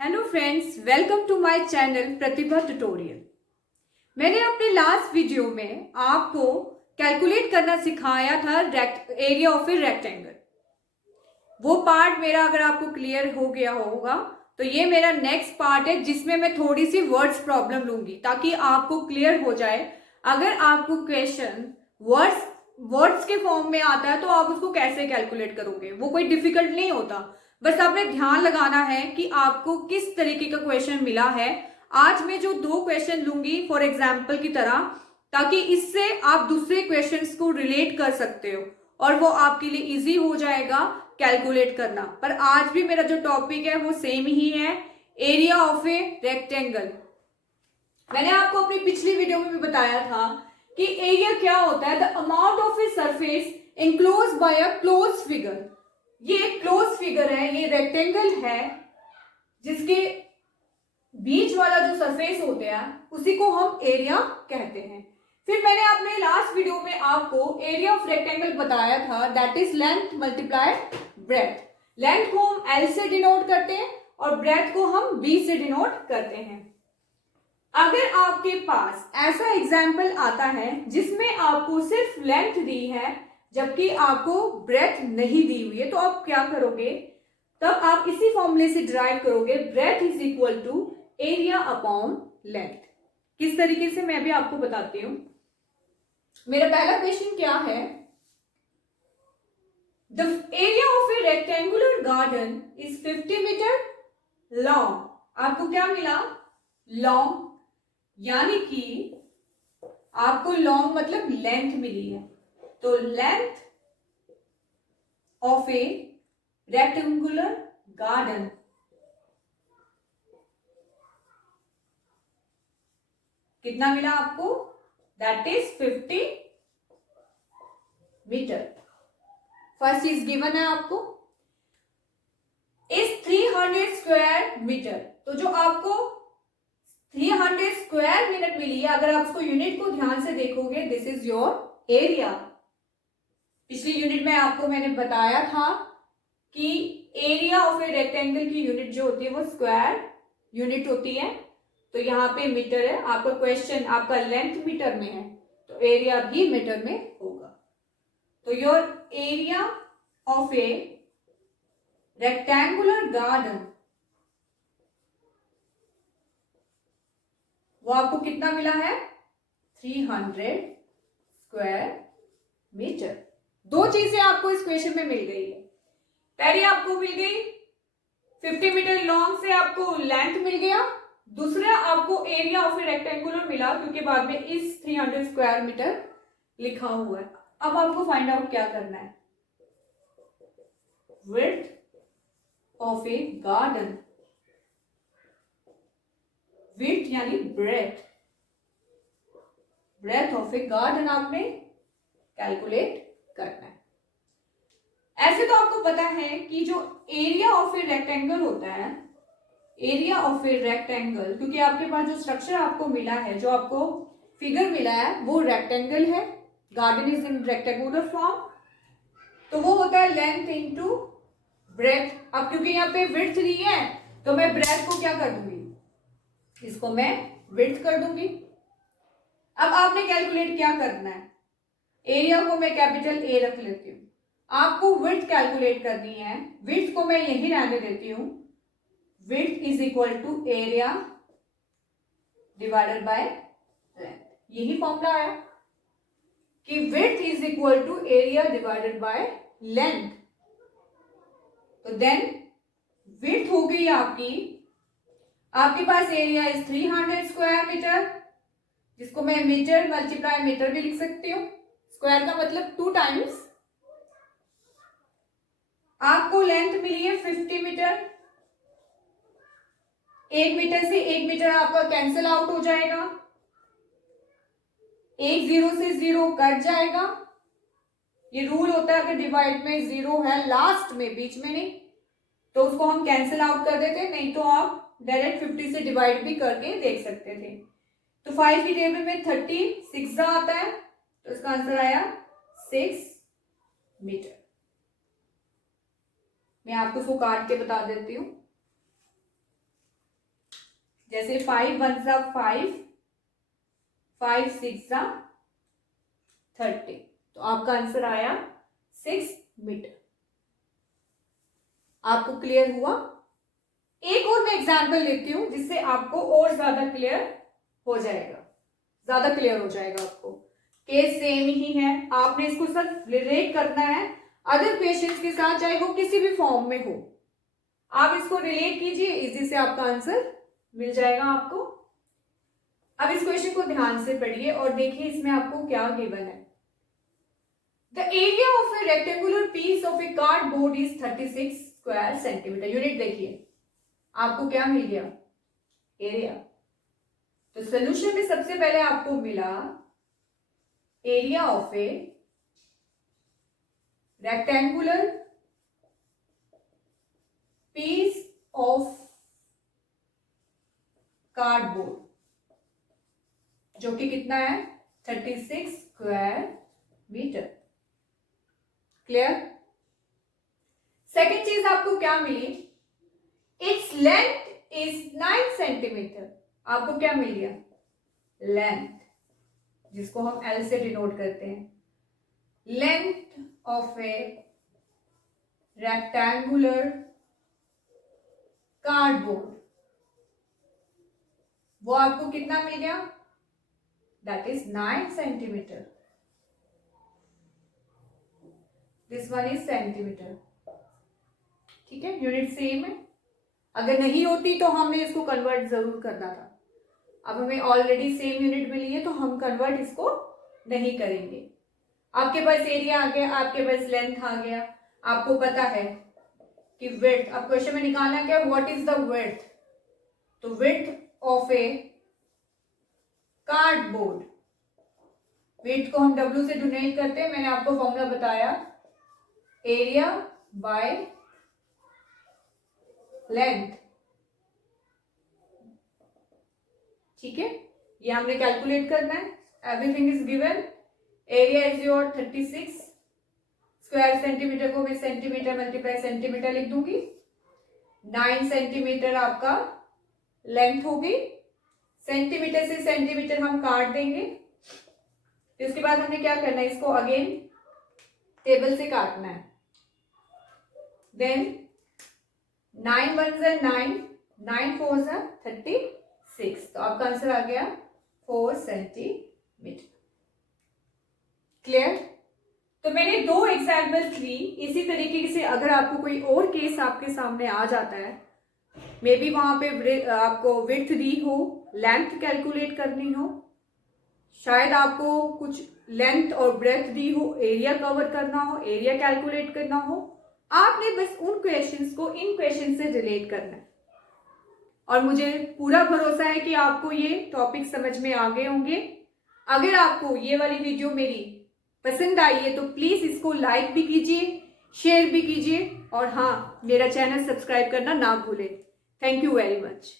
Hello friends, welcome to my channel Pratibha tutorial. मैंने अपने last video में आपको कैलकुलेट करना सिखाया था एरिया ऑफ ए रेक्टेंगल। वो पार्ट मेरा अगर आपको क्लियर हो गया होगा तो ये मेरा नेक्स्ट पार्ट है जिसमें मैं थोड़ी सी वर्ड्स प्रॉब्लम लूंगी ताकि आपको क्लियर हो जाए। अगर आपको क्वेश्चन वर्ड्स के फॉर्म में आता है तो आप उसको कैसे कैलकुलेट करोगे। वो कोई डिफिकल्ट नहीं होता, बस आपने ध्यान लगाना है कि आपको किस तरीके का क्वेश्चन मिला है। आज मैं जो दो क्वेश्चन लूंगी फॉर एग्जाम्पल की तरह, ताकि इससे आप दूसरे क्वेश्चंस को रिलेट कर सकते हो और वो आपके लिए इजी हो जाएगा कैलकुलेट करना। पर आज भी मेरा जो टॉपिक है वो सेम ही है, एरिया ऑफ ए रेक्टेंगल। मैंने आपको अपनी पिछली वीडियो में भी बताया था कि एरिया क्या होता है, the amount of a surface enclose by a close figure. ये क्लोज फिगर है, ये रेक्टेंगल है जिसके बीच वाला जो सरफेस होता है उसी को हम एरिया कहते हैं। फिर मैंने अपने लास्ट वीडियो में आपको एरिया ऑफ रेक्टेंगल बताया था, that is length multiply breath. Length को हम एल से डिनोट करते हैं और ब्रेथ को हम बी से डिनोट करते हैं। अगर आपके पास ऐसा एग्जाम्पल आता है जिसमें आपको सिर्फ लेंथ दी है जबकि आपको ब्रेथ नहीं दी हुई है, तो आप क्या करोगे, तब आप इसी फॉर्मूले से डिराइव करोगे, breadth is equal to area upon length. किस तरीके से मैं भी आपको बताती हूं। मेरा पहला क्वेश्चन क्या है, the area of a rectangular garden is 50 metre long. आपको क्या मिला, लॉन्ग, यानी कि आपको लॉन्ग मतलब लेंथ मिली है। तो length of a rectangular garden कितना मिला आपको, दैट इज 50 मीटर। फर्स्ट चीज गिवन है आपको इज 300 स्क्वायर मीटर। तो जो आपको 300 स्क्वायर मिनट मिली है, अगर आप उसको यूनिट को ध्यान से देखोगे, दिस इज योर एरिया। पिछली यूनिट में आपको मैंने बताया था कि एरिया ऑफ ए रेक्टेंगल की यूनिट जो होती है वो स्क्वायर यूनिट होती है। तो यहाँ पे मीटर है, आपका क्वेश्चन आपका लेंथ मीटर में है तो एरिया भी मीटर में होगा। तो your area of a rectangular garden वो आपको कितना मिला है, 300 स्क्वायर मीटर। दो चीजें आपको इस क्वेश्चन में मिल गई है। पहली आपको मिल गई 50 मीटर लॉन्ग से आपको लेंथ मिल गया, दूसरा आपको एरिया ऑफ ए रेक्टेंगुलर मिला क्योंकि बाद में इस 300 स्क्वायर मीटर लिखा हुआ है। अब आपको फाइंड आउट क्या करना है, width of a garden, width यानी breadth, breadth of a garden आपने कैलकुलेट करना है। ऐसे तो आपको पता है कि जो एरिया ऑफ ए रेक्टेंगल होता है, एरिया ऑफ ए रेक्टेंगल, क्योंकि आपके पास जो स्ट्रक्चर आपको मिला है, जो आपको फिगर मिला है वो रेक्टेंगल है, garden is in rectangular form, तो वो होता है लेंथ इनटू ब्रेथ। अब क्योंकि यहाँ पे विड्थ दी है तो मैं ब्रेथ को क्या कर दूंगी, इसको मैं विड्थ कर दूंगी। अब आपने कैलकुलेट क्या करना है, एरिया को मैं कैपिटल ए रख लेती हूँ, आपको विड्थ कैलकुलेट करनी है, विड्थ को मैं यही रहने देती हूँ, width is equal to area divided by length. यही फॉर्मूला आया कि width is equal to area divided by length. तो देन विड्थ हो गई आपके पास एरिया इज 300 स्क्वायर मीटर, जिसको मैं मीटर मल्टीप्लाई मीटर भी लिख सकती हूँ, स्क्वायर का मतलब 2 टाइम्स। आपको लेंथ मिली है 50 मीटर, 1 मीटर से 1 मीटर आपका कैंसिल आउट हो जाएगा, एक 0 से 0 कट जाएगा। ये रूल होता है अगर डिवाइड में 0 है लास्ट में, बीच में नहीं, तो उसको हम कैंसिल आउट कर देते, नहीं तो आप डायरेक्ट 50 से डिवाइड भी करके देख सकते थे। तो 5 की टेबल में 36 आता है, तो इसका आंसर आया 6 मीटर। मैं आपको इसको काट के बता देती हूँ। जैसे 5 1 सा 5, 5 6 सा 30, तो आपका आंसर आया 6 मीटर। आपको क्लियर हुआ? एक और मैं एग्जाम्पल लेती हूं जिससे आपको और ज्यादा क्लियर हो जाएगा, ज्यादा क्लियर हो जाएगा आपको। केस सेम ही है, आपने इसको सिर्फ रिलेट करना है अदर क्वेश्चंस के साथ, चाहे वो किसी भी फॉर्म में हो। आप इसको रिलेट कीजिए, इजी से आपका आंसर मिल जाएगा आपको। अब इस क्वेश्चन को ध्यान से पढ़िए और देखिए इसमें आपको क्या गिवन है। The area of a rectangular piece of a cardboard is 36 square centimetre. Unit देखिए आपको क्या मिल गया, एरिया। तो सोल्यूशन में सबसे पहले आपको मिला area of a rectangular piece of cardboard, जो कि कितना है 36 स्क्वायर मीटर। क्लियर? सेकेंड चीज आपको क्या मिली, इट्स लेंथ इज 9 सेंटीमीटर। आपको क्या मिल गया, लेंथ, जिसको हम एल से डिनोट करते हैं। Length of a rectangular cardboard, वो आपको कितना मिल गया, that is 9 centimetre. This one is centimetre. ठीक है, यूनिट सेम है। अगर नहीं होती तो हमने इसको कन्वर्ट जरूर करना था। अब हमें ऑलरेडी सेम यूनिट मिली है तो हम कन्वर्ट इसको नहीं करेंगे। आपके पास एरिया आ गया, आपके पास लेंथ आ गया, आपको पता है कि विड्थ। अब क्वेश्चन में निकालना क्या, व्हाट इज द विड्थ। तो width of a cardboard, width को हम W से डिनोट करते हैं। मैंने आपको फॉर्मूला बताया, एरिया बाय लेंथ। ठीक है, ये हमने कैलकुलेट करना है। Everything is given. Area is your 36 square centimetre को मैं सेंटीमीटर मल्टीप्लाई सेंटीमीटर लिख दूंगी। 9 सेंटीमीटर आपका लेंथ होगी। सेंटीमीटर से सेंटीमीटर हम काट देंगे। फिर उसके बाद हमें क्या करना है, इसको अगेन टेबल से काटना है। देन 9 1 ज़ा 9, 9 4 ज़ा 36, तो आपका आंसर आ गया 4 सेंटीमीटर। क्लियर? तो मैंने 2 एग्जाम्पल्स ली। इसी तरीके से अगर आपको कोई और केस आपके सामने आ जाता है, मे बी वहां पे आपको विड्थ दी हो, लेंथ कैलकुलेट करनी हो, शायद आपको कुछ लेंथ और ब्रेथ दी हो, एरिया कवर करना हो, एरिया कैलकुलेट करना हो, आपने बस उन क्वेश्चंस को इन क्वेश्चन से रिलेट करना है। और मुझे पूरा भरोसा है कि आपको ये टॉपिक समझ में आ गए होंगे। अगर आपको ये वाली वीडियो मेरी पसंद आई है तो प्लीज इसको लाइक भी कीजिए, शेयर भी कीजिए, और हाँ, मेरा चैनल सब्सक्राइब करना ना भूलें। Thank you very much.